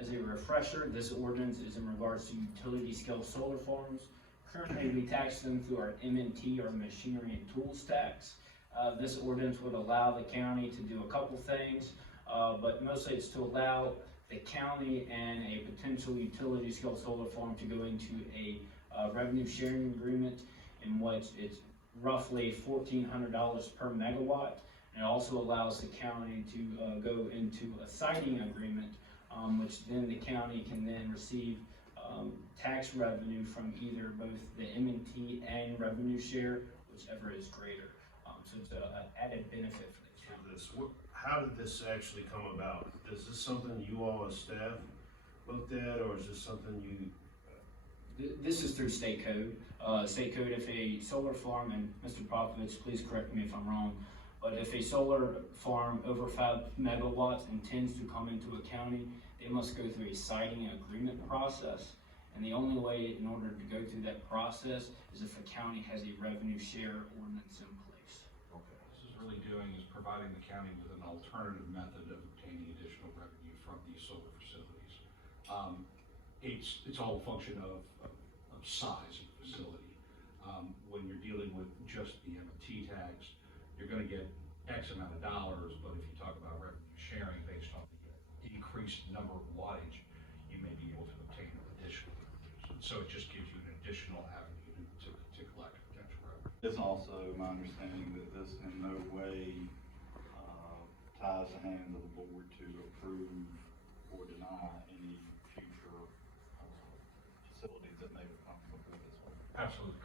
As a refresher, this ordinance is in regards to utility scale solar farms. Currently, we tax them through our M&T or machinery and tools tax. This ordinance would allow the county to do a couple things, but mostly it's to allow the county and a potential utility scale solar farm to go into a revenue sharing agreement in which it's roughly $1,400 per megawatt. And it also allows the county to go into a siting agreement, which then the county can then receive tax revenue from either both the M&T and revenue share, whichever is greater. So it's an added benefit for the county. How did this actually come about? Is this something you all as staff looked at, or is this something you? This is through state code. State code, if a solar farm, and Mr. Popovich, please correct me if I'm wrong, but if a solar farm over 5 megawatts intends to come into a county, they must go through a siting agreement process. And the only way in order to go through that process is if a county has a revenue share ordinance in place. Okay. This is really doing is providing the county with an alternative method of obtaining additional revenue from these solar facilities. It's all a function of size of the facility. When you're dealing with just the M&T tax, you're going to get X amount of dollars, but if you talk about revenue sharing based on the increased number of wattage, you may be able to obtain additional revenues. And so it just gives you an additional avenue to collect potential revenue. It's also my understanding that this in no way ties the hands of the board to approve or deny any future facilities that may come before this one. Absolutely